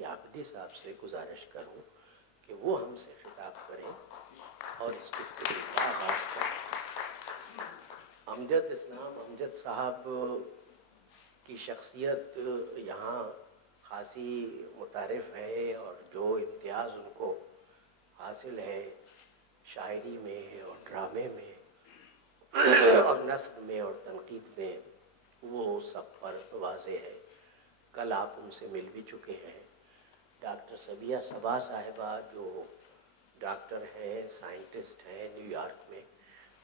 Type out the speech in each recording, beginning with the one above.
تقی عابدی صاحب سے گزارش کروں کہ وہ ہم سے خطاب کریں اور اس گفتگو کا آغاز کریں۔ امجد اسلام امجد صاحب کی شخصیت یہاں خاصی متعارف ہے، اور جو امتیاز ان کو حاصل ہے شاعری میں اور ڈرامے میں اور نثر میں اور تنقید میں، وہ سب پر واضح ہے۔ کل آپ ان سے مل بھی چکے ہیں۔ ڈاکٹر سبیہ صبا صاحبہ جو ڈاکٹر ہیں، سائنٹسٹ ہیں نیو یارک میں،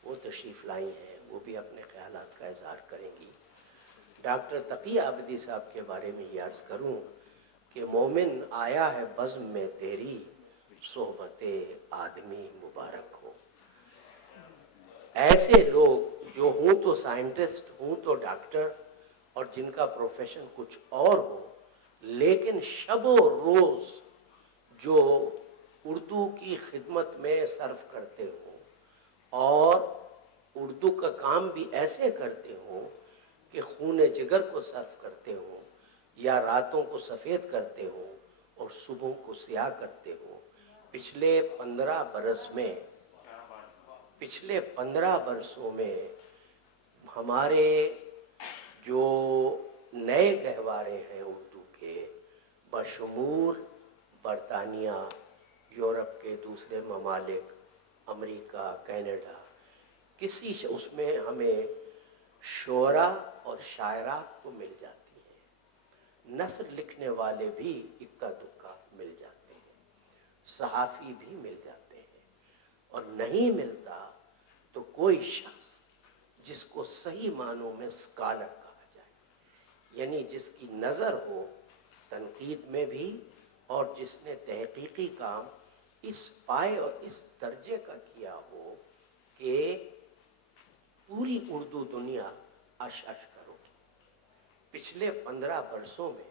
وہ تشریف لائی ہیں، وہ بھی اپنے خیالات کا اظہار کریں گی۔ ڈاکٹر تقی عابدی صاحب کے بارے میں یہ عرض کروں کہ مومن آیا ہے بزم میں تیری، صحبت آدمی مبارک ہو۔ ایسے لوگ جو ہوں تو سائنٹسٹ، ہوں تو ڈاکٹر، اور جن کا پروفیشن کچھ اور ہو، لیکن شب و روز جو اردو کی خدمت میں صرف کرتے ہوں اور اردو کا کام بھی ایسے کرتے ہوں کہ خون جگر کو صرف کرتے ہوں، یا راتوں کو سفید کرتے ہوں اور صبحوں کو سیاہ کرتے ہوں۔ پچھلے 15 برسوں میں ہمارے جو نئے گہوارے ہیں اردو کے، بشمول برطانیہ، یورپ کے دوسرے ممالک، امریکہ، کینیڈا، اس میں ہمیں شعراء اور شاعرات کو مل جاتی ہیں، نثر لکھنے والے بھی اکا دکا مل جاتے ہیں، صحافی بھی مل جاتے ہیں، اور نہیں ملتا تو کوئی شخص جس کو صحیح معنوں میں اسکالر کہا جائے، یعنی جس کی نظر ہو تنقید میں بھی، اور جس نے تحقیقی کام اس پائے اور اس درجے کا کیا ہو کہ پوری اردو دنیا اش کرو۔ پچھلے 15 برسوں میں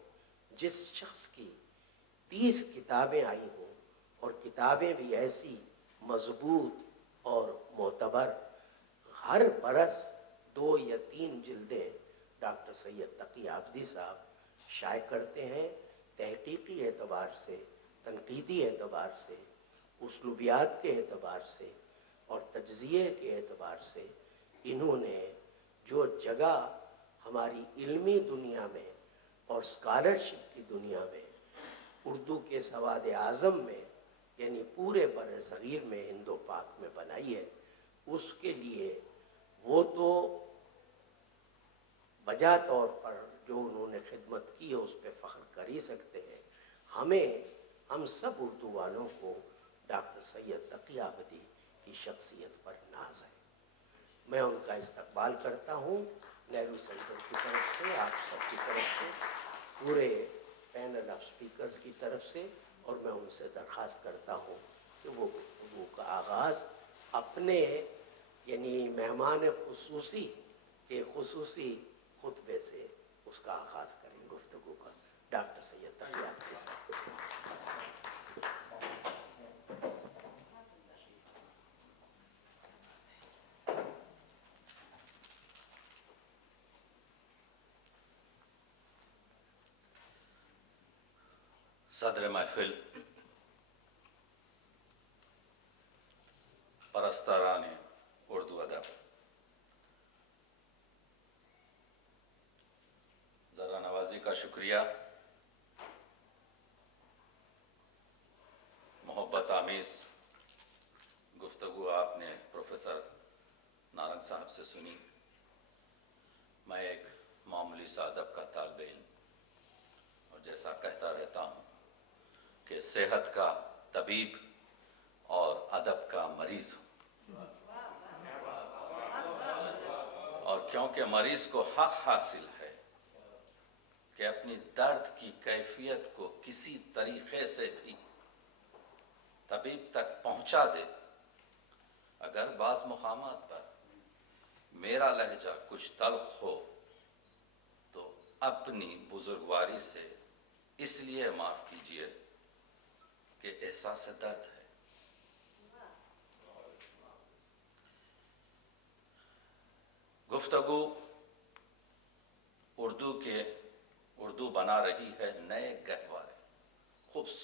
جس شخص کی 30 کتابیں آئی ہوں، اور کتابیں بھی ایسی مضبوط اور معتبر، ہر برس 2 یا 3 جلدیں ڈاکٹر سید تقی عابدی صاحب شائع کرتے ہیں۔ تحقیقی اعتبار سے، تنقیدی اعتبار سے، اسلوبیات کے اعتبار سے اور تجزیے کے اعتبار سے انہوں نے جو جگہ ہماری علمی دنیا میں اور اسکالرشپ کی دنیا میں، اردو کے سواد اعظم میں، یعنی پورے بر صغیر میں، ہند و پاک میں بنائی ہے، اس کے لیے وہ تو بجا طور پر جو انہوں نے خدمت کی ہے اس پہ فخر کر ہی سکتے ہیں۔ ہم سب اردو والوں کو ڈاکٹر سید تقی عابدی کی شخصیت پر ناز ہے۔ میں ان کا استقبال کرتا ہوں نہرو سینٹر کی طرف سے، آپ سب کی طرف سے، پورے پینل آف سپیکرز کی طرف سے، اور میں ان سے درخواست کرتا ہوں کہ وہ گفتگو کا آغاز اپنے یعنی مہمان خصوصی کے خصوصی خطبے سے اس کا آغاز کریں گفتگو کا۔ ڈاکٹر سید تقی عابدی صاحب۔ صدر محفل، پرستاران اردو ادب، ذرا نوازی کا شکریہ۔ محبت آمیز گفتگو آپ نے پروفیسر نارنگ صاحب سے سنی۔ میں ایک معمولی سا ادب کا طالب علم، اور جیسا کہتا رہتا ہوں کہ صحت کا طبیب اور ادب کا مریض ہوں، اور کیونکہ مریض کو حق حاصل ہے کہ اپنی درد کی کیفیت کو کسی طریقے سے بھی طبیب تک پہنچا دے، اگر بعض مقامات پر میرا لہجہ کچھ تلخ ہو تو اپنی بزرگواری سے اس لیے معاف کیجیے کہ احساس درد ہے۔ گفتگو اردو بنا رہی ہے نئے گہوارے،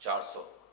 400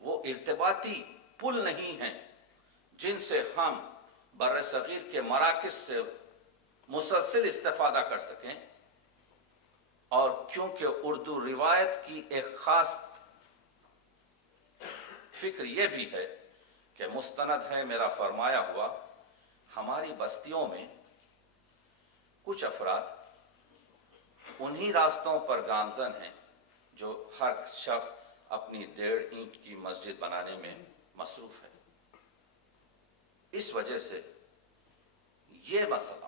وہ ارتباطی پل نہیں ہیں جن سے ہم بر صغیر کے مراکز سے مسلسل استفادہ کر سکیں، اور کیونکہ اردو روایت کی ایک خاص فکر یہ بھی ہے کہ مستند ہے میرا فرمایا ہوا، ہماری بستیوں میں کچھ افراد انہی راستوں پر گامزن ہیں جو ہر شخص اپنی 1.5 اینٹ کی مسجد بنانے میں مصروف ہے۔ اس وجہ سے یہ مسئلہ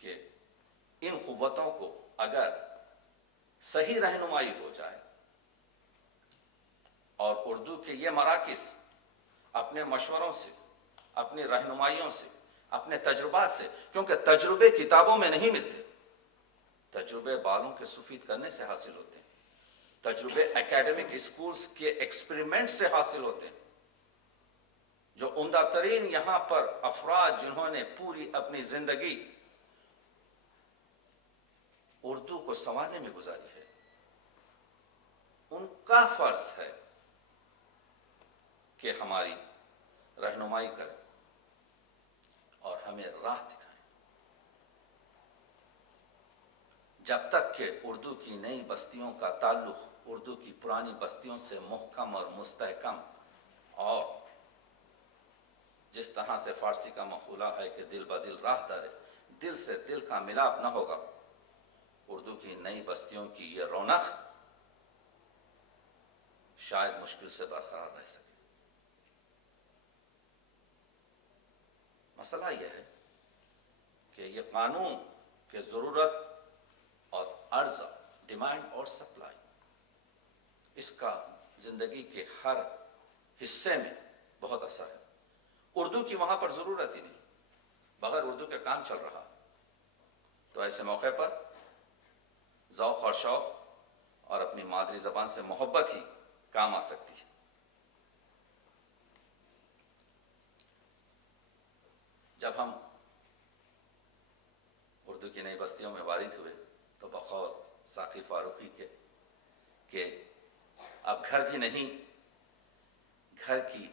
کہ ان قوتوں کو اگر صحیح رہنمائی ہو جائے اور اردو کے یہ مراکز اپنے مشوروں سے، اپنی رہنمائیوں سے، اپنے تجربات سے، کیونکہ تجربے کتابوں میں نہیں ملتے، تجربے بالوں کے سفید کرنے سے حاصل ہوتے ہیں، تجربے اکیڈمک اسکولز کے ایکسپریمنٹ سے حاصل ہوتے ہیں۔ جو عمدہ ترین یہاں پر افراد جنہوں نے پوری اپنی زندگی اردو کو سنوارنے میں گزاری ہے، ان کا فرض ہے کہ ہماری رہنمائی کریں اور ہمیں راہ دکھائیں۔ جب تک کہ اردو کی نئی بستیوں کا تعلق اردو کی پرانی بستیوں سے محکم اور مستحکم، اور جس طرح سے فارسی کا مقولہ ہے کہ دل بدل راہ دارے، دل سے دل کا ملاپ نہ ہوگا، اردو کی نئی بستیوں کی یہ رونق شاید مشکل سے برقرار رہ سکے۔ مسئلہ یہ ہے کہ یہ قانون کے ضرورت اور عرضہ، ڈیمانڈ اور سپلائی، اس کا زندگی کے ہر حصے میں بہت اثر ہے۔ اردو کی وہاں پر ضرورت ہی نہیں، بغیر اردو کے کام چل رہا، تو ایسے موقع پر ذوق اور شوق اور اپنی مادری زبان سے محبت ہی کام آ سکتی ہے۔ جب ہم اردو کی نئی بستیوں میں وارد ہوئے تو بقول ساقی فاروقی کے کہ اب گھر بھی نہیں، گھر کی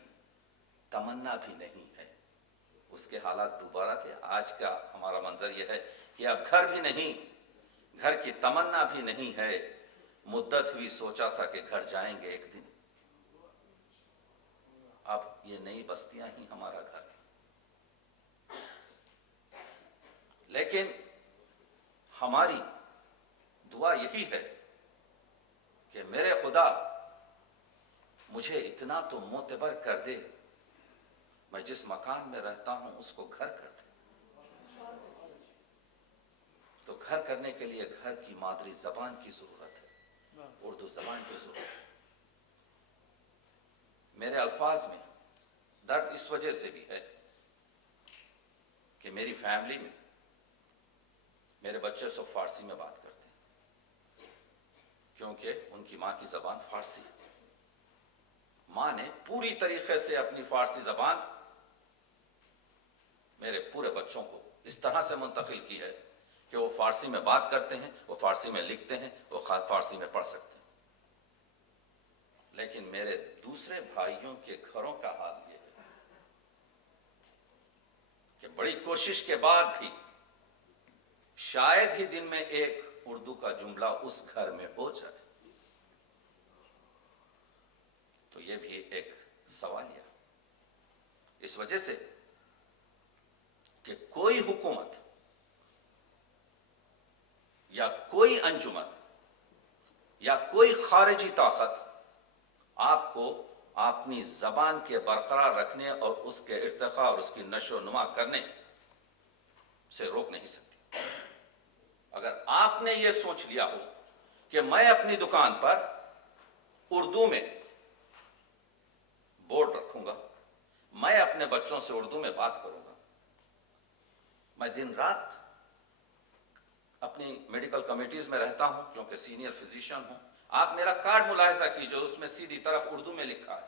تمنا بھی نہیں ہے۔ اس کے حالات دوبارہ تھے۔ آج کا ہمارا منظر یہ ہے کہ اب گھر بھی نہیں، گھر کی تمنا بھی نہیں ہے، مدت ہوئی سوچا تھا کہ گھر جائیں گے ایک دن، اب یہ نئی بستیاں ہی ہمارا گھر ہے۔ لیکن ہماری دعا یہی ہے کہ میرے خدا مجھے اتنا تو معتبر کر دے، میں جس مکان میں رہتا ہوں اس کو گھر کر دے۔ تو گھر کرنے کے لیے گھر کی مادری زبان کی ضرورت ہے، اردو زبان کی ضرورت ہے۔ میرے الفاظ میں درد اس وجہ سے بھی ہے کہ میری فیملی میں میرے بچے سب فارسی میں بات کرتے ہیں، کیونکہ ان کی ماں کی زبان فارسی ہے۔ ماں نے پوری طریقے سے اپنی فارسی زبان میرے پورے بچوں کو اس طرح سے منتقل کی ہے کہ وہ فارسی میں بات کرتے ہیں، وہ فارسی میں لکھتے ہیں، وہ فارسی میں پڑھ سکتے ہیں۔ لیکن میرے دوسرے بھائیوں کے گھروں کا حال یہ ہے کہ بڑی کوشش کے بعد بھی شاید ہی دن میں ایک اردو کا جملہ اس گھر میں ہو جائے۔ تو یہ بھی ایک سوالیہ اس وجہ سے کہ کوئی حکومت یا کوئی انجمن یا کوئی خارجی طاقت آپ کو اپنی زبان کے برقرار رکھنے اور اس کے ارتقاء اور اس کی نشو و نما کرنے سے روک نہیں سکتی۔ اگر آپ نے یہ سوچ لیا ہو کہ میں اپنی دکان پر اردو میں بورڈ رکھوں گا، میں اپنے بچوں سے اردو میں بات کروں گا، میں دن رات اپنی میڈیکل کمیٹیز میں رہتا ہوں کیونکہ سینئر فزیشین ہوں، آپ میرا کارڈ ملاحظہ کیجئے، اس میں سیدھی طرف اردو میں لکھا ہے۔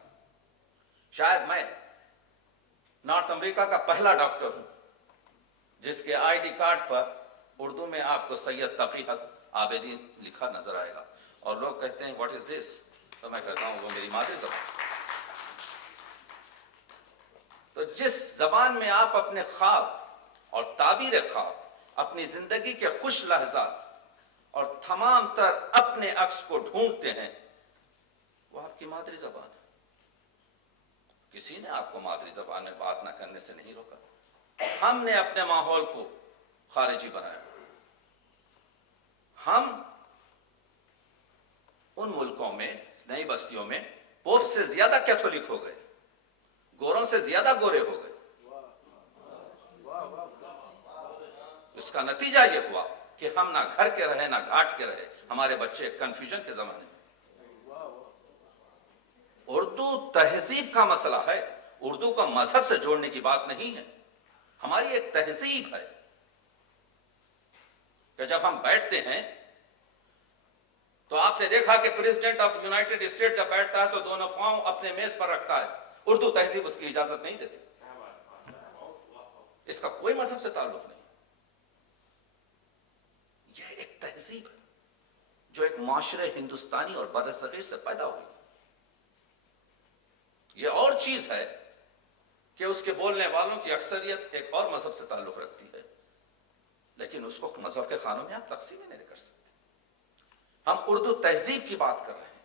شاید میں نارتھ امریکہ کا پہلا ڈاکٹر ہوں جس کے آئی ڈی کارڈ پر اردو میں آپ کو سید تقی عابدین لکھا نظر آئے گا، اور لوگ کہتے ہیں واٹ از دس؟ تو میں کہتا ہوں وہ میری مادری زبان. تو جس زبان میں آپ اپنے خواب اور تعبیر خواب، اپنی زندگی کے خوش لحظات اور تمام تر اپنے عکس کو ڈھونڈتے ہیں، وہ آپ کی مادری زبان ہے. کسی نے آپ کو مادری زبان میں بات نہ کرنے سے نہیں روکا. ہم نے اپنے ماحول کو خارجی بنایا. ہم ان ملکوں میں، نئی بستیوں میں پوپ سے زیادہ کیتھولک ہو گئے، گوروں سے زیادہ گورے ہو گئے. اس کا نتیجہ یہ ہوا کہ ہم نہ گھر کے رہے نہ گھاٹ کے رہے. ہمارے بچے کنفیوژن کے زمانے میں. اردو تہذیب کا مسئلہ ہے، اردو کو مذہب سے جوڑنے کی بات نہیں ہے. ہماری ایک تہذیب ہے کہ جب ہم بیٹھتے ہیں تو آپ نے دیکھا کہ پریزیڈنٹ آف یونائٹڈ اسٹیٹ جب بیٹھتا ہے تو دونوں پاؤں اپنے میز پر رکھتا ہے. اردو تہذیب اس کی اجازت نہیں دیتی. اس کا کوئی مذہب سے تعلق نہیں. یہ ایک تہذیب ہے جو ایک معاشرے ہندوستانی اور برصغیر سے پیدا ہوئی. یہ اور چیز ہے کہ اس کے بولنے والوں کی اکثریت ایک اور مذہب سے تعلق رکھتی ہے، لیکن اس کو مذہب کے خانوں میں آپ تقسیم ہی نہیں کر سکتے. ہم اردو تہذیب کی بات کر رہے ہیں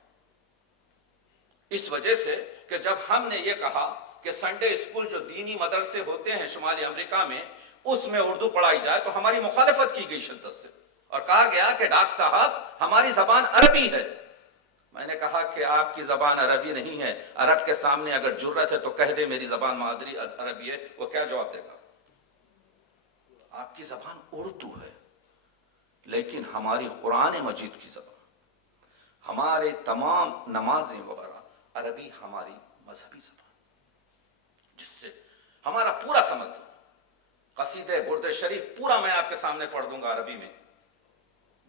اس وجہ سے کہ جب ہم نے یہ کہا کہ سنڈے اسکول جو دینی مدرسے ہوتے ہیں شمالی امریکہ میں، اس میں اردو پڑھائی جائے تو ہماری مخالفت کی گئی شدت سے، اور کہا گیا کہ ڈاکٹر صاحب ہماری زبان عربی ہے. میں نے کہا کہ آپ کی زبان عربی نہیں ہے. عرب کے سامنے اگر جرت ہے تو کہہ دے میری زبان مادری عربی ہے. وہ کیا جواب دے گا؟ آپ کی زبان اردو ہے، لیکن ہماری قرآن مجید کی زبان، ہمارے تمام نمازیں وغیرہ عربی ہماری مذہبی زبان، جس سے ہمارا پورا تمدن، قصیدہ برد شریف پورا میں آپ کے سامنے پڑھ دوں گا عربی میں،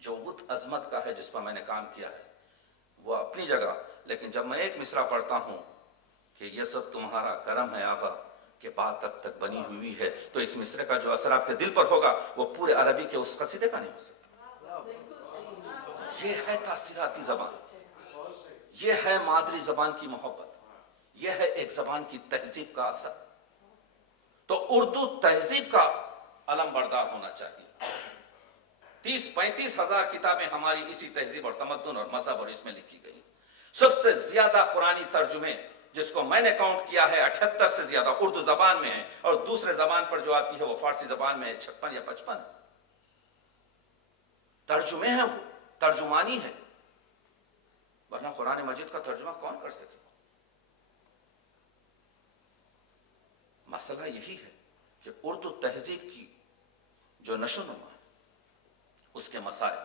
جو بت عظمت کا ہے جس پر میں نے کام کیا ہے وہ اپنی جگہ. لیکن جب میں ایک مصرع پڑھتا ہوں کہ یہ سب تمہارا کرم ہے آقا کہ بات اب تک بنی ہوئی ہے، تو اس مصرع کا جو اثر آپ کے دل پر ہوگا وہ پورے عربی کے اس قصیدے کا نہیں ہو سکتا. یہ ہے تاثیراتی زبان، یہ ہے مادری زبان کی محبت، یہ ہے ایک زبان کی تہذیب کا اثر. تو اردو تہذیب کا علم بردار ہونا چاہیے. 30-35 ہزار کتابیں ہماری اسی تہذیب اور تمدن اور مذہب اور اس میں لکھی گئی. سب سے زیادہ قرآنی ترجمے جس کو میں نے کاؤنٹ کیا ہے 78 سے زیادہ اردو زبان میں ہیں، اور دوسرے زبان پر جو آتی ہے وہ فارسی زبان میں 56 یا 55 ترجمے ہیں. وہ ترجمانی ہے، ورنہ قرآن مجید کا ترجمہ کون کر سکے؟ مسئلہ یہی ہے کہ اردو تہذیب کی جو نشو و نما ہے اس کے مسائل،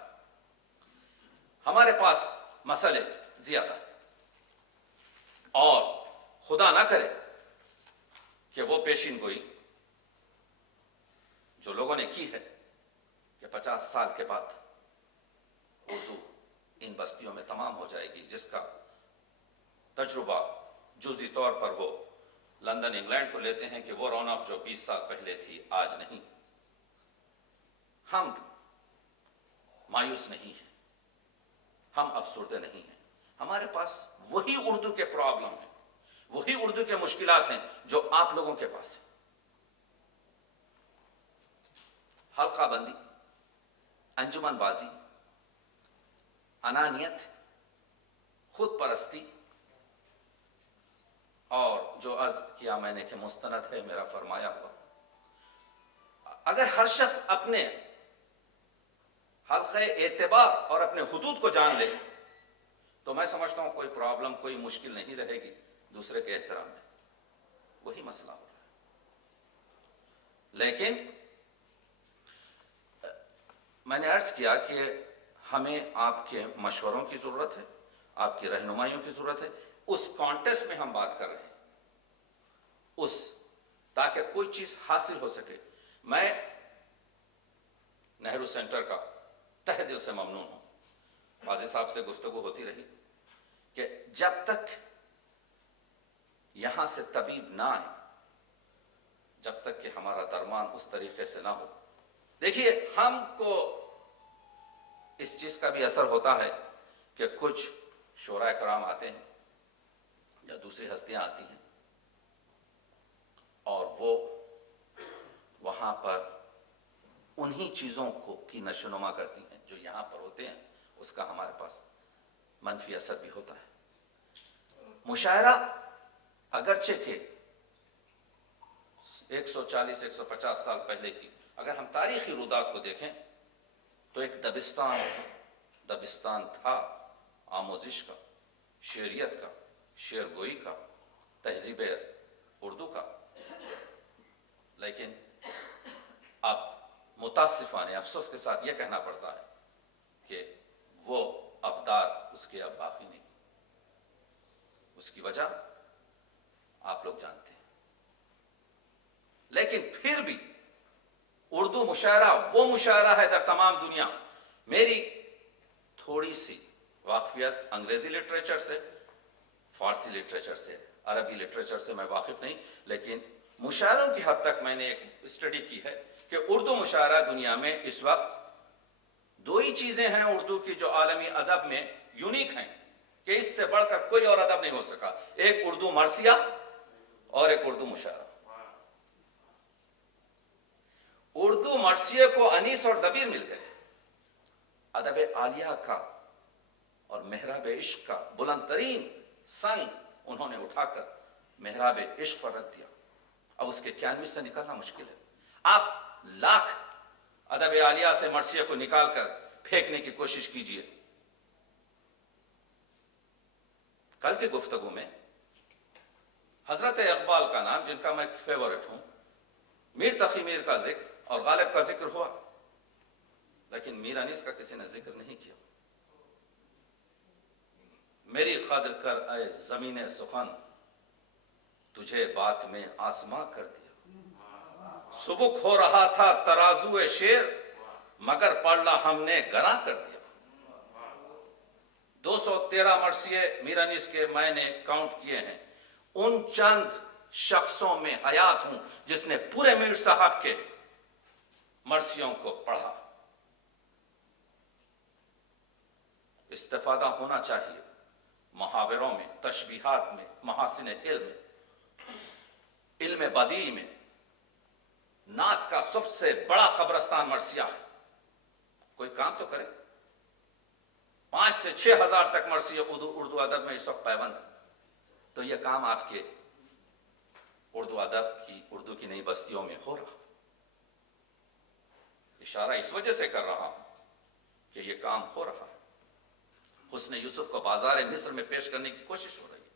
ہمارے پاس مسئلے زیادہ، اور خدا نہ کرے کہ وہ پیشین گوئی جو لوگوں نے کی ہے کہ 50 سال کے بعد اردو ان بستیوں میں تمام ہو جائے گی، جس کا تجربہ جزئی طور پر وہ لندن انگلینڈ کو لیتے ہیں کہ وہ رونق جو 20 سال پہلے تھی آج نہیں. ہم مایوس نہیں ہیں، ہم افسردہ نہیں ہیں. ہمارے پاس وہی اردو کے پرابلم ہیں، وہی اردو کے مشکلات ہیں جو آپ لوگوں کے پاس ہیں. حلقہ بندی، انجمن بازی، انانیت، خود پرستی، اور جو عرض کیا میں نے کہ مستند ہے میرا فرمایا ہوا. اگر ہر شخص اپنے حلقہ اعتبار اور اپنے حدود کو جان لے تو میں سمجھتا ہوں کوئی پرابلم، کوئی مشکل نہیں رہے گی دوسرے کے احترام میں. وہی مسئلہ ہو رہا ہے. لیکن میں نے عرض کیا کہ ہمیں آپ کے مشوروں کی ضرورت ہے، آپ کی رہنمائیوں کی ضرورت ہے. اس کانٹیسٹ میں ہم بات کر رہے ہیں تاکہ کوئی چیز حاصل ہو سکے. میں نہرو سینٹر کا تہ دل سے ممنون ہوں. قاضی صاحب سے گفتگو ہوتی رہی کہ جب تک یہاں سے طبیب نہ آئے، جب تک کہ ہمارا درمان اس طریقے سے نہ ہو. دیکھیے ہم کو اس چیز کا بھی اثر ہوتا ہے کہ کچھ شعراء کرام آتے ہیں یا دوسری ہستیاں آتی ہیں اور وہ وہاں پر انہی چیزوں کو کی نشوونما کرتی ہیں جو یہاں پر ہوتے ہیں، اس کا ہمارے پاس منفی اثر بھی ہوتا ہے۔ مشاعرہ اگرچہ کہ 140-150 سال پہلے کی اگر ہم تاریخی رودات کو دیکھیں تو ایک دبستان تھا آموزش کا، شعریت کا، شعر گوئی کا، تہذیب اردو کا، لیکن اب متاسفانہ افسوس کے ساتھ یہ کہنا پڑتا ہے کہ وہ اقدار اس کے اب باقی نہیں۔ اس کی وجہ آپ لوگ جانتے ہیں، لیکن پھر بھی اردو مشاعرہ وہ مشاعرہ ہے در تمام دنیا۔ میری تھوڑی سی واقفیت انگریزی لٹریچر سے، فارسی لٹریچر سے، عربی لٹریچر سے میں واقف نہیں، لیکن مشاعروں کی حد تک میں نے ایک اسٹڈی کی ہے کہ اردو مشاعرہ دنیا میں اس وقت دو ہی چیزیں ہیں اردو کی جو عالمی ادب میں یونیک ہیں، کہ اس سے بڑھ کر کوئی اور ادب نہیں ہو سکا، ایک اردو مرثیہ اور ایک اردو مشاعرہ۔ اردو مرثیے کو انیس اور دبیر مل گئے، ادب عالیہ کا اور محراب عشق کا بلند ترین سنگ انہوں نے اٹھا کر محراب عشق پر رکھ دیا۔ اب اس کے کینوس سے نکلنا مشکل ہے۔ آپ لاکھ ادب عالیہ سے مرثیے کو نکال کر پھینکنے کی کوشش کیجئے۔ کل کی گفتگو میں حضرت اقبال کا نام، جن کا میں فیورٹ ہوں، میر تقی میر کا ذکر اور غالب کا ذکر ہوا، لیکن میر انیس کا کسی نے ذکر نہیں کیا۔ میری قدر کر اے زمین سخن، تجھے بات میں آسماں کر دیا۔ سبک ہو رہا تھا ترازو شعر، مگر پڑلا ہم نے گراں کر دیا۔ 213 مرثیے میر انیس کے میں نے کاؤنٹ کیے ہیں۔ ان چند شخصوں میں حیات ہوں جس نے پورے میر صاحب کے مرثیوں کو پڑھا۔ استفادہ ہونا چاہیے محاوروں میں، تشبیہات میں، محاسن علم میں، علم بدیع میں۔ نعت کا سب سے بڑا قبرستان مرثیہ ہے، کوئی کام تو کرے۔ 5 سے 6 ہزار تک مرثیے اردو ادب میں اس وقت پیوند ہے، تو یہ کام آپ کے اردو ادب کی، اردو کی نئی بستیوں میں ہو رہا۔ اشارہ اس وجہ سے کر رہا ہوں کہ یہ کام ہو رہا ہے۔ حسن یوسف کو بازار مصر میں پیش کرنے کی کوشش ہو رہی ہے۔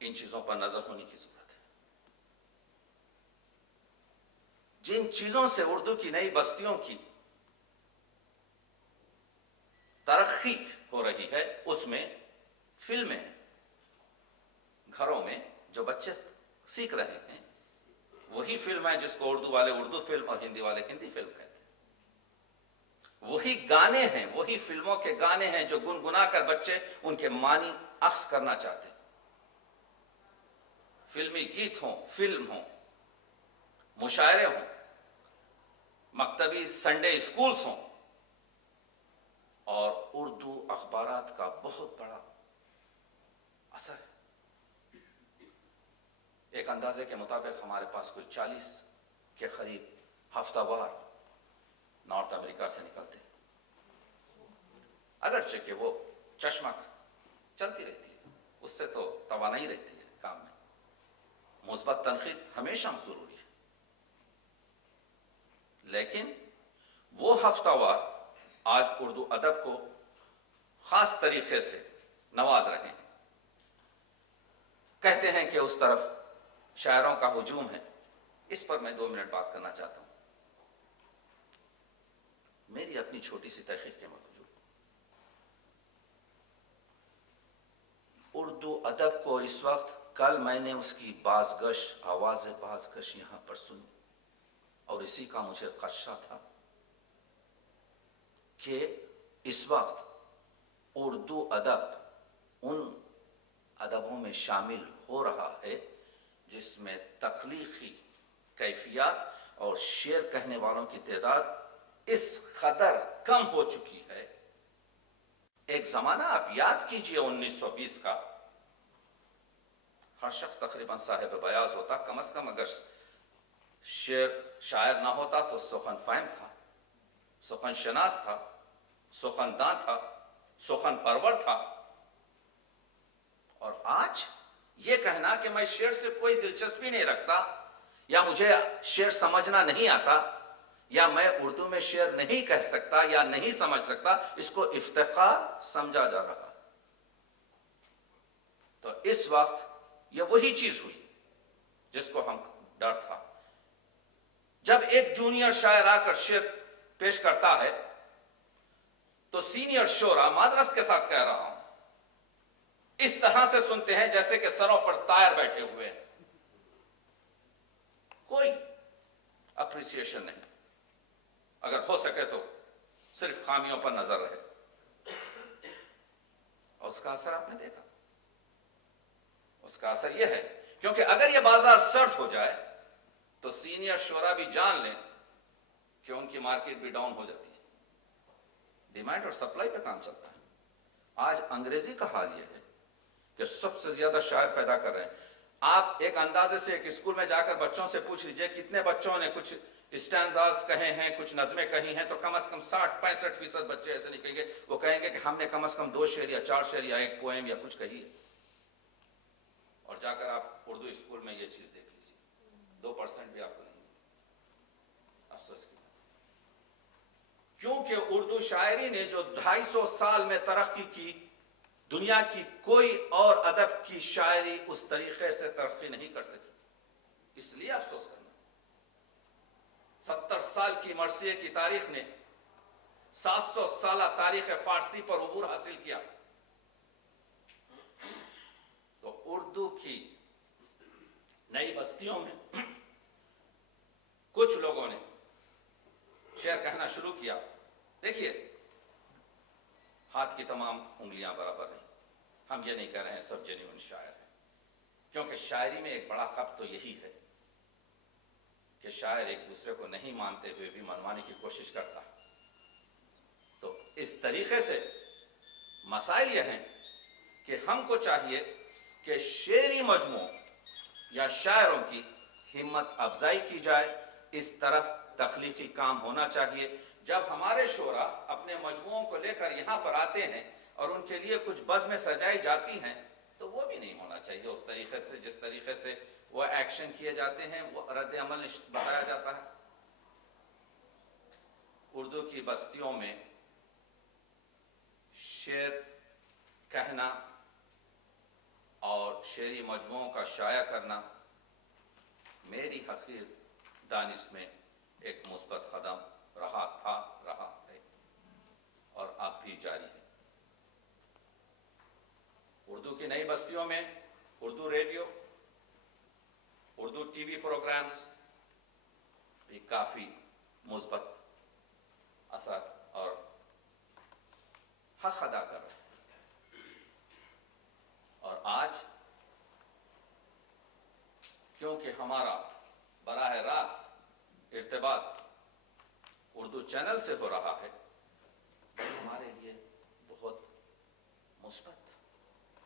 ان چیزوں پر نظر ہونی کی ضرورت ہے۔ جن چیزوں سے اردو کی نئی بستیوں کی ترقی ہو رہی ہے، اس میں فلمیں، گھروں میں جو بچے سیکھ رہے ہیں، وہی فلم ہے جس کو اردو والے اردو فلم اور ہندی والے ہندی فلم کہتے ہیں۔ وہی گانے ہیں، وہی فلموں کے گانے ہیں جو گنگنا کر بچے ان کے معنی اخذ کرنا چاہتے ہیں۔ فلمی گیت ہوں، فلم ہوں، مشاعرے ہوں، مکتبی سنڈے اسکولز ہوں، اور اردو اخبارات کا بہت بڑا اثر ہے۔ ایک اندازے کے مطابق ہمارے پاس کوئی 40 کے قریب ہفتہ وار نارتھ امریکہ سے نکلتے ہیں، اگرچہ کہ وہ چشمک چلتی رہتی ہے، اس سے تو توانائی رہتی ہے کام میں۔ مثبت تنقید ہمیشہ ضروری ہے، لیکن وہ ہفتہ وار آج اردو ادب کو خاص طریقے سے نواز رہے ہیں۔ کہتے ہیں کہ اس طرف شاعروں کا ہجوم ہے، اس پر میں 2 منٹ بات کرنا چاہتا ہوں۔ میری اپنی چھوٹی سی تحقیق کے موجود اردو ادب کو اس وقت، کل میں نے اس کی بازگش، آواز بازگش یہاں پر سنی، اور اسی کا مجھے خدشہ تھا کہ اس وقت اردو ادب ان ادبوں میں شامل ہو رہا ہے جس میں تخلیقی کیفیات اور شعر کہنے والوں کی تعداد اس قدر کم ہو چکی ہے ایک زمانہ آپ یاد کیجئے 1920 کا، ہر شخص تقریباً صاحب بیاض ہوتا، کم از کم اگر شاعر نہ ہوتا تو سخن فہم تھا، سخن شناس تھا، سخن داں تھا، سخن پرور تھا. اور آج یہ کہنا کہ میں شعر سے کوئی دلچسپی نہیں رکھتا، یا مجھے شعر سمجھنا نہیں آتا، یا میں اردو میں شعر نہیں کہہ سکتا یا نہیں سمجھ سکتا، اس کو افتخار سمجھا جا رہا. تو اس وقت یہ وہی چیز ہوئی جس کو ہم ڈر تھا. جب ایک جونیئر شاعر آ کر شعر پیش کرتا ہے تو سینئر شعراء، معذرت کے ساتھ کہہ رہا ہوں، اس طرح سے سنتے ہیں جیسے کہ سروں پر طائر بیٹھے ہوئے ہیں. کوئی اپریسیشن نہیں. اگر ہو سکے تو صرف خامیوں پر نظر رہے. اور اس کا اثر آپ نے دیکھا. اس کا اثر یہ ہے، کیونکہ اگر یہ بازار سرد ہو جائے تو سینئر شعراء بھی جان لیں کہ ان کی مارکیٹ بھی ڈاؤن ہو جاتی ہے. ڈیمانڈ اور سپلائی پہ کام چلتا ہے. آج انگریزی کا حال یہ ہے کہ سب سے زیادہ شاعر پیدا کر رہے ہیں. آپ ایک اندازے سے ایک اسکول میں جا کر بچوں سے پوچھ لیجئے کتنے بچوں نے کچھ اسٹینزاز کہے ہیں، کچھ نظمیں کہی ہیں، تو کم از کم 60-65% بچے ایسے نکلیں گے، وہ کہیں گے کہ ہم نے کم از کم 2 شعر یا 4 شعر یا ایک پوئم یا کچھ کہی ہے. اور جا کر آپ اردو اسکول میں یہ چیز دیکھ لیجیے، 2% بھی آپ کو نہیں. افسوس کی بات، کیونکہ اردو شاعری نے جو 250 سال میں ترقی کی، دنیا کی کوئی اور ادب کی شاعری اس طریقے سے ترقی نہیں کر سکی. اس لیے افسوس کرنا، 70 سال کی مرثیے کی تاریخ نے 700 سالہ تاریخ فارسی پر عبور حاصل کیا. تو اردو کی نئی بستیوں میں کچھ لوگوں نے شعر کہنا شروع کیا. دیکھیے، ہاتھ کی تمام انگلیاں برابر نہیں. ہم یہ نہیں کہہ رہے ہیں سب جینیون شاعر ہیں، کیونکہ شاعری میں ایک بڑا خط تو یہی ہے کہ شاعر ایک دوسرے کو نہیں مانتے ہوئے بھی منوانے کی کوشش کرتا ہے. تو اس طریقے سے مسائل یہ ہیں کہ ہم کو چاہیے کہ شعری مجموعوں یا شاعروں کی ہمت افزائی کی جائے. اس طرف تخلیقی کام ہونا چاہیے. جب ہمارے شعراء اپنے مجموعوں کو لے کر یہاں پر آتے ہیں اور ان کے لیے کچھ بزمیں سجائی جاتی ہیں، تو وہ بھی نہیں ہونا چاہیے اس طریقے سے جس طریقے سے وہ ایکشن کیے جاتے ہیں، وہ رد عمل بتایا جاتا ہے. اردو کی بستیوں میں شعر کہنا اور شعری مجموعوں کا شائع کرنا میری حقیر دانش میں ایک مثبت قدم رہا تھا، رہا ہے اور اب بھی جاری ہے. اردو کی نئی بستیوں میں Urdu radio, Urdu TV programmes بھی کافی مثبت اثر اور حق ادا کر رہے ہیں. اور آج کیونکہ ہمارا براہ راست ارتباط اردو چینل سے ہو رہا ہے، ہمارے لیے بہت مثبت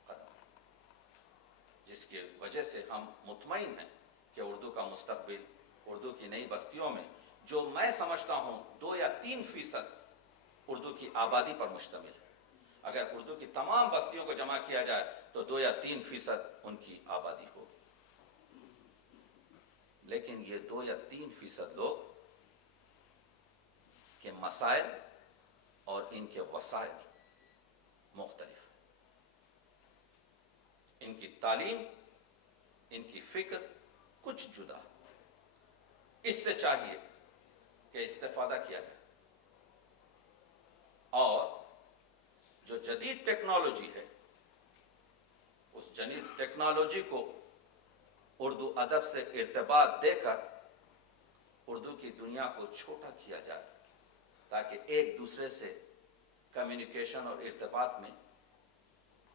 قدم ہے، جس کی وجہ سے ہم مطمئن ہیں کہ اردو کا مستقبل اردو کی نئی بستیوں میں، جو میں سمجھتا ہوں 2 یا 3% اردو کی آبادی پر مشتمل ہے. اگر اردو کی تمام بستیوں کو جمع کیا جائے تو 2 یا 3% ان کی آبادی ہوگی. لیکن یہ 2 یا 3% لوگ کے مسائل اور ان کے وسائل مختلف ہیں. ان کی تعلیم، ان کی فکر کچھ جدا. اس سے چاہیے کہ استفادہ کیا جائے اور جو جدید ٹیکنالوجی ہے اس جدید ٹیکنالوجی کو اردو ادب سے ارتباط دے کر اردو کی دنیا کو چھوٹا کیا جائے، تاکہ ایک دوسرے سے کمیونیکیشن اور ارتباط میں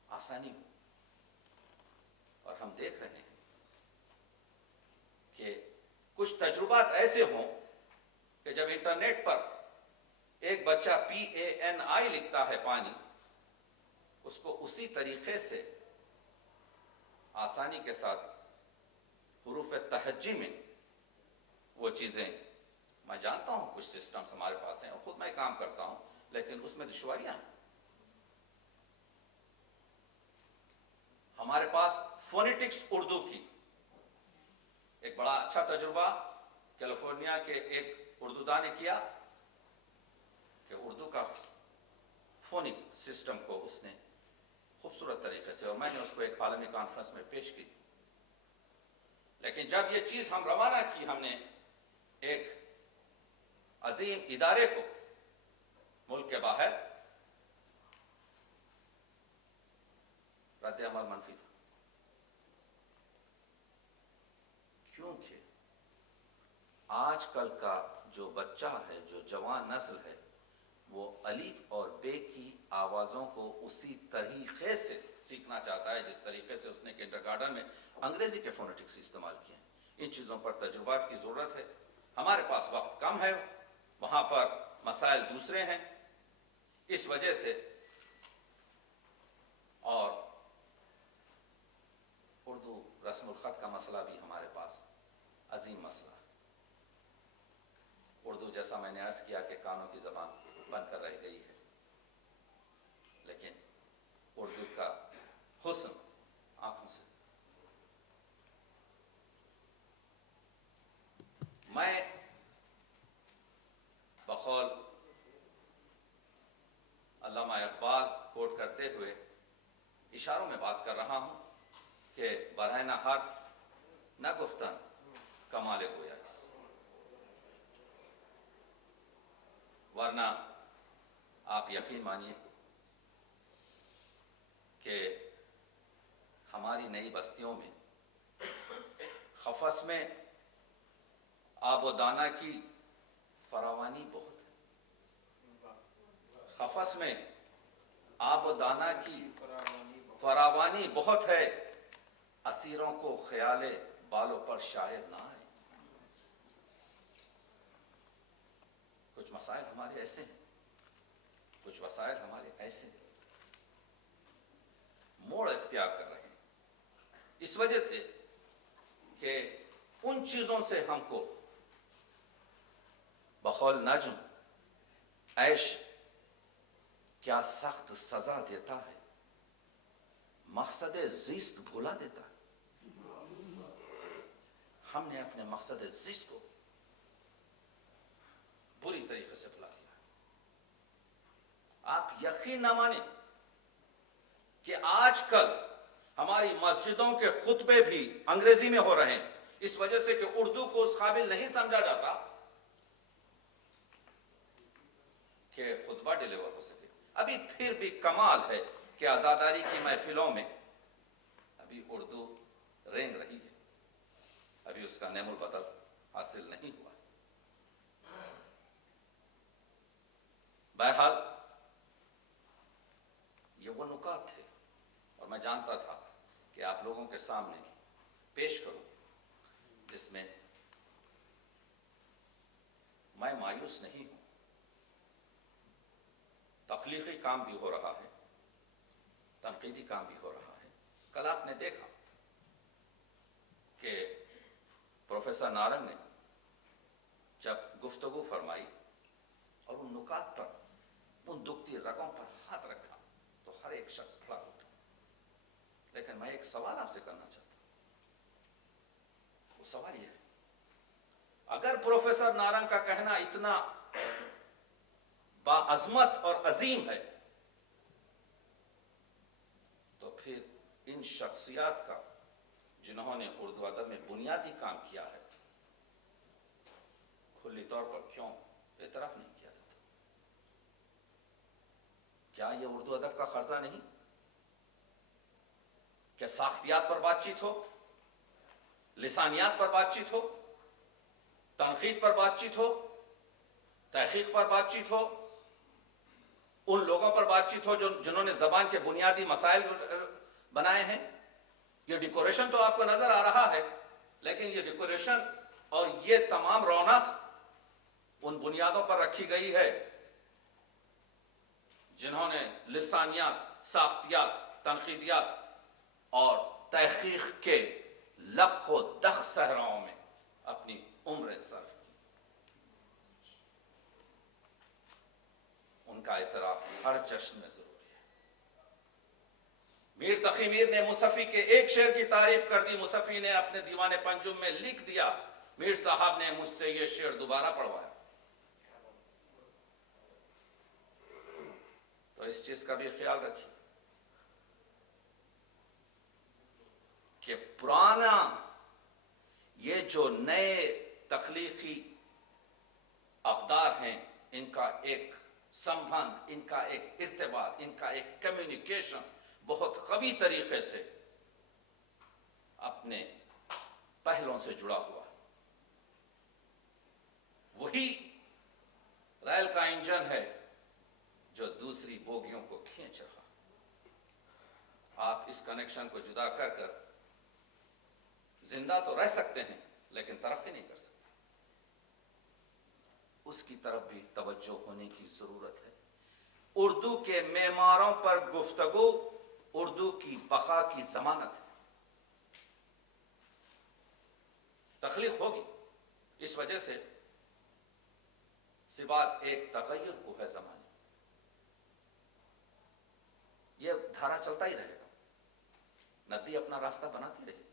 آسانی ہو. اور ہم دیکھ رہے ہیں کہ کچھ تجربات ایسے ہوں کہ جب انٹرنیٹ پر ایک بچہ PANI لکھتا ہے پانی، اسی طریقے سے آسانی کے ساتھ حروف تہجی میں وہ چیزیں، میں جانتا ہوں کچھ سسٹمز ہمارے پاس ہیں اور خود میں کام کرتا ہوں، لیکن اس میں دشواریاں ہیں۔ ہمارے پاس فونیٹکس اردو کی ایک بڑا اچھا تجربہ کیلیفورنیا کے ایک اردو داں نے کیا کہ اردو کا فونک سسٹم کو اس نے خوبصورت طریقے سے، اور میں نے اس کو ایک عالمی کانفرنس میں پیش کی، لیکن جب یہ چیز ہم روانہ کی ہم نے ایک عظیم ادارے کو ملک کے باہر، رد عمل منفی تھا، کیونکہ آج کل کا جو بچہ ہے، جو جوان نسل ہے، وہ الف اور بے کی آوازوں کو اسی طریقے سے سیکھنا چاہتا ہے جس طریقے سے اس نے کنڈرگارٹن میں انگریزی کے فونیٹکس استعمال کیے ہیں۔ ان چیزوں پر تجربات کی ضرورت ہے، ہمارے پاس وقت کم ہے، وہاں پر مسائل دوسرے ہیں، اس وجہ سے، اور اردو رسم الخط کا مسئلہ بھی ہمارے پاس عظیم مسئلہ ہے۔ اردو جیسا میں نے عرض کیا کہ کانوں کی زبان بن کر رہ گئی ہے، لیکن اردو کا حسن آنکھوں سے۔ میں بقول علامہ اقبال کوٹ کرتے ہوئے اشاروں میں بات کر رہا ہوں کہ برائے نہ حق نہ گفتن کمال گویا کس، ورنہ آپ یقین مانیے کہ ہماری نئی بستیوں میں قفس میں آب و دانہ کی فراوانی بہت ہے، قفس میں آب و دانہ کی فراوانی بہت ہے، اسیروں کو خیال بالوں پر شاید نہ آئے۔ کچھ مسائل ہمارے ایسے ہیں، کچھ وسائل ہمارے ایسے ہیں، موڑ اختیار کر رہے ہیں، اس وجہ سے کہ ان چیزوں سے ہم کو بقول نجم عیش کیا سخت سزا دیتا ہے، مقصد زیست بھولا دیتا ہے۔ ہم نے اپنے مقصد زیست کو بری طریقے سے بھلا دیا۔ آپ یقین نہ مانیں کہ آج کل ہماری مسجدوں کے خطبے بھی انگریزی میں ہو رہے ہیں، اس وجہ سے کہ اردو کو اس قابل نہیں سمجھا جاتا کہ خطبہ ڈیلیور ہو سکے۔ ابھی پھر بھی کمال ہے کہ آزاداری کی محفلوں میں ابھی اردو رینگ رہی ہے، ابھی اس کا نیم البدل حاصل نہیں ہوا۔ بہرحال یہ وہ نکات تھے، اور میں جانتا تھا کہ آپ لوگوں کے سامنے پیش کروں جس میں میں مایوس نہیں ہوں۔ تخلیقی کام بھی ہو رہا ہے، تنقیدی کام بھی ہو رہا ہے۔ کل آپ نے دیکھا کہ پروفیسر نارنگ نے جب گفتگو فرمائی اور ان نکات پر، ان دکھتی رگوں پر ہاتھ رکھا تو ہر ایک شخص کھڑا اٹھا۔ لیکن میں ایک سوال آپ سے کرنا چاہتا ہوں، وہ سوال یہ ہے، اگر پروفیسر نارنگ کا کہنا اتنا باعظمت اور عظیم ہے تو پھر ان شخصیات کا جنہوں نے اردو ادب میں بنیادی کام کیا ہے کھلی طور پر کیوں اعتراف نہیں کیا جاتا؟ کیا یہ اردو ادب کا خرچہ نہیں کہ ساختیات پر بات چیت ہو، لسانیات پر بات چیت ہو، تنقید پر بات چیت ہو، تحقیق پر بات چیت ہو، ان لوگوں پر بات چیت ہو جنہوں نے زبان کے بنیادی مسائل بنائے ہیں؟ یہ ڈیکوریشن تو آپ کو نظر آ رہا ہے، لیکن یہ ڈیکوریشن اور یہ تمام رونق ان بنیادوں پر رکھی گئی ہے جنہوں نے لسانیات، ساختیات، تنقیدیات اور تحقیق کے لخ و دخ صحراؤں میں اپنی عمریں صرف کی. ان کا اعتراف ہر جشن میں ضروری ہے. میر تقی میر نے مصفی کے ایک شعر کی تعریف کر دی. مصفی نے اپنے دیوان پنجم میں لکھ دیا, میر صاحب نے مجھ سے یہ شعر دوبارہ پڑھوایا. تو اس چیز کا بھی خیال رکھیے کہ پرانا یہ جو نئے تخلیقی اقدار ہیں, ان کا ایک سمبند, ان کا ایک ارتباط, ان کا ایک کمیونیکیشن بہت قوی طریقے سے اپنے پہلوں سے جڑا ہوا. وہی ریل کا انجن ہے جو دوسری بوگیوں کو کھینچ رہا. آپ اس کنیکشن کو جدا کر کر زندہ تو رہ سکتے ہیں لیکن ترقی نہیں کر سکتے. اس کی طرف بھی توجہ ہونے کی ضرورت ہے. اردو کے معماروں پر گفتگو اردو کی بقا کی ضمانت ہے. تخلیق ہوگی, اس وجہ سے سوات ایک تغیر کو ہے زمانے. یہ دھارا چلتا ہی رہے گا, ندی اپنا راستہ بناتی رہے گی,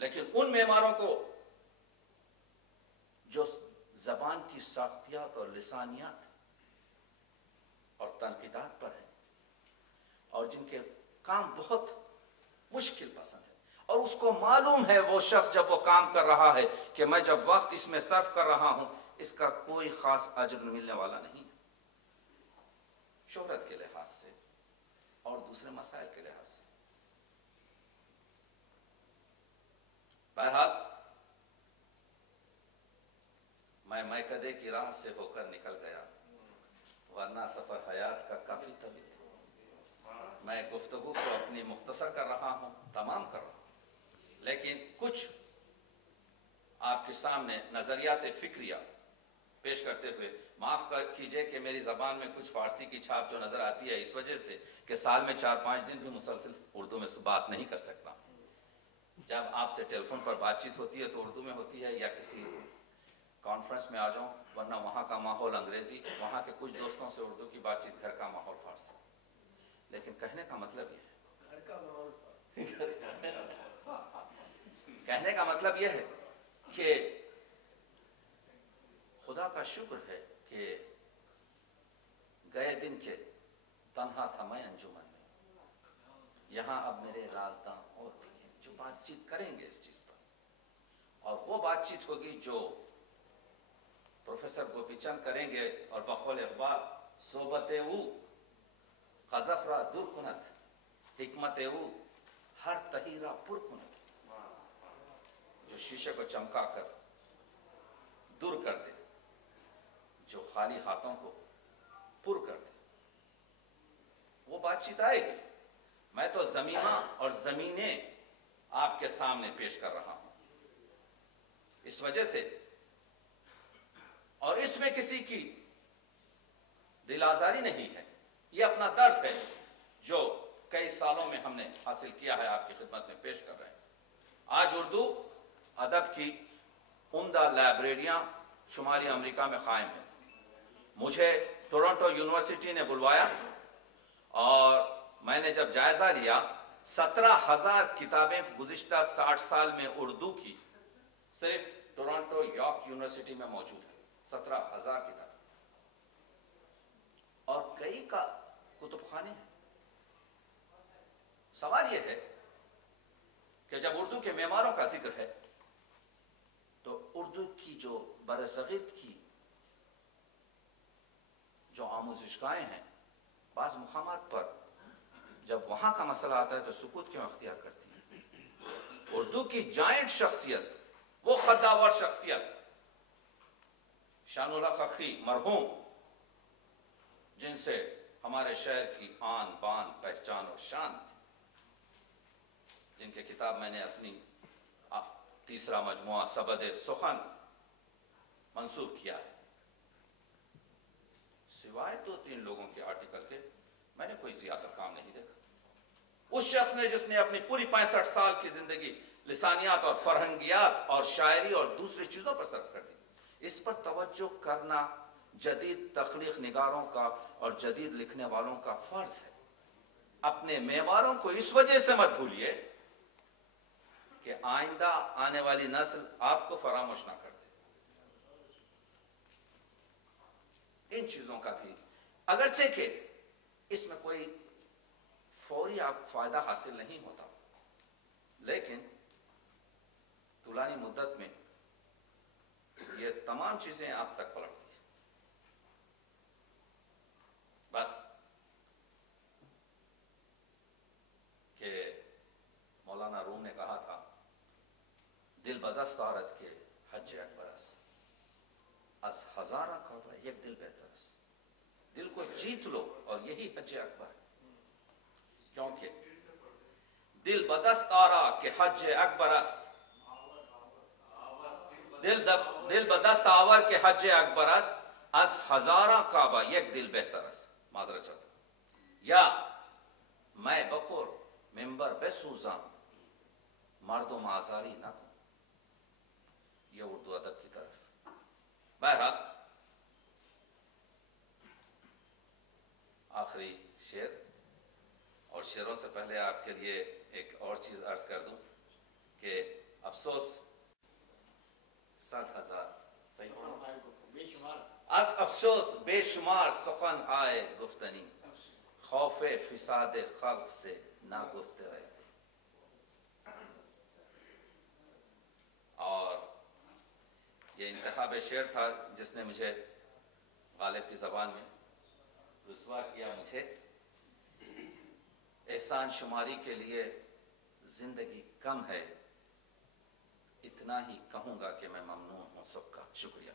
لیکن ان معماروں کو جو زبان کی ساختیات اور لسانیات اور تنقیدات پر ہیں, اور جن کے کام بہت مشکل پسند ہے, اور اس کو معلوم ہے وہ شخص جب وہ کام کر رہا ہے کہ میں جب وقت اس میں صرف کر رہا ہوں اس کا کوئی خاص اجر ملنے والا نہیں ہے, شہرت کے لحاظ سے اور دوسرے مسائل کے لحاظ سے. بہرحال میں میکدے کی راہ سے ہو کر نکل گیا, ورنہ سفر حیات کا کافی طویل تھا. میں گفتگو کو اپنی مختصر کر رہا ہوں, تمام کر رہا ہوں, لیکن کچھ آپ کے سامنے نظریات فکریہ پیش کرتے ہوئے معاف کیجئے کہ میری زبان میں کچھ فارسی کی چھاپ جو نظر آتی ہے, اس وجہ سے کہ سال میں 4-5 دن بھی مسلسل اردو میں بات نہیں کر سکتا. جب آپ سے ٹیلی فون پر بات چیت ہوتی ہے تو اردو میں ہوتی ہے, یا کسی کانفرنس میں آ جاؤں, ورنہ وہاں کا ماحول انگریزی, وہاں کے کچھ دوستوں سے اردو کی بات چیت, گھر کا ماحول فارسی. لیکن کہنے کا مطلب یہ ہے, کہنے کا مطلب یہ ہے کہ خدا کا شکر ہے کہ گئے دن کے تنہا تھا میں انجمن میں, یہاں اب میرے رازداں اور بھی ہیں جو بات چیت کریں گے اس چیز پر, اور وہ بات چیت ہوگی جو پروفیسر گوپی چند کریں گے, اور بقول اقبال صحبت او قذف را دور کنت, حکمت او ہر تہیرا پر کنت, جو شیشے کو چمکا کر دور کر دے, جو خالی ہاتھوں کو پر کر دے, وہ بات چیت آئے گی. میں تو زمینہ اور زمینیں آپ کے سامنے پیش کر رہا ہوں, اس وجہ سے, اور اس میں کسی کی دل آزاری نہیں ہے, یہ اپنا درد ہے جو کئی سالوں میں ہم نے حاصل کیا ہے, آپ کی خدمت میں پیش کر رہے ہیں. آج اردو ادب کی عمدہ لائبریریاں شمالی امریکہ میں قائم ہیں. مجھے ٹورنٹو یونیورسٹی نے بلوایا اور میں نے جب جائزہ لیا, 17,000 کتابیں گزشتہ 60 سال میں اردو کی صرف ٹورنٹو یارک یونیورسٹی میں موجود ہے. 17,000 کتابیں, اور کئی کا کتب خانے ہیں. سوال یہ ہے کہ جب اردو کے معماروں کا ذکر ہے تو اردو کی جو برصغیر کی جو آموزشگاہیں ہیں, بعض مقامات پر جب وہاں کا مسئلہ آتا ہے تو سکوت کیوں اختیار کرتی ہے. اردو کی جائنٹ شخصیت, وہ خداور شخصیت شان اللہ خخی مرحوم, جن سے ہمارے شہر کی آن بان پہچان اور شان تھی, جن کے کتاب میں نے اپنی تیسرا مجموعہ سبد سخن منسوب کیا ہے. سوائے 2-3 لوگوں کے آرٹیکل کے میں نے کوئی زیادہ کام نہیں دیکھا. اس شخص نے جس نے اپنی پوری 65 سال کی زندگی لسانیات اور فرہنگیات اور شاعری اور دوسری چیزوں پر صرف کر دی. اس پر توجہ کرنا جدید تخلیق نگاروں کا اور جدید لکھنے والوں کا فرض ہے. اپنے معماروں کو اس وجہ سے مت بھولیے کہ آئندہ آنے والی نسل آپ کو فراموش نہ کر دے. ان چیزوں کا بھی اگرچہ کہ اس میں کوئی فوری آپ فائدہ حاصل نہیں ہوتا، لیکن طولانی مدت میں یہ تمام چیزیں آپ تک پلٹتی ہیں. بس کہ مولانا روم نے کہا تھا، دل بدست عورت کے حج اکبر از ہزارہ کعبہ یک دل بہتر است. دل کو جیت لو اور یہی حج اکبر ہے. کیونکہ دل بدست آرا کہ حج اکبر است، دل بدست آور کے حج اکبر است، از ہزارہ کعبہ یک دل بہتر است. معذرت چاہتا ہوں. یا میں بخور ممبر بسوزاں مردم آزاری نہ کن. یہ اردو ادب کی طرف. بہرحال آخری شعر، اور شعروں سے پہلے آپ کے لیے ایک اور چیز عرض کر دوں کہ افسوس 100,000 از افسوس بے شمار سخن آئے گفتنی، خوف فساد خلق سے نہ گفتے رہے. اور یہ انتخاب شعر تھا جس نے مجھے غالب کی زبان میں رسوا کیا. مجھے احسان شماری کے لیے زندگی کم ہے، اتنا ہی کہوں گا کہ میں ممنون ہوں. سب کا شکریہ.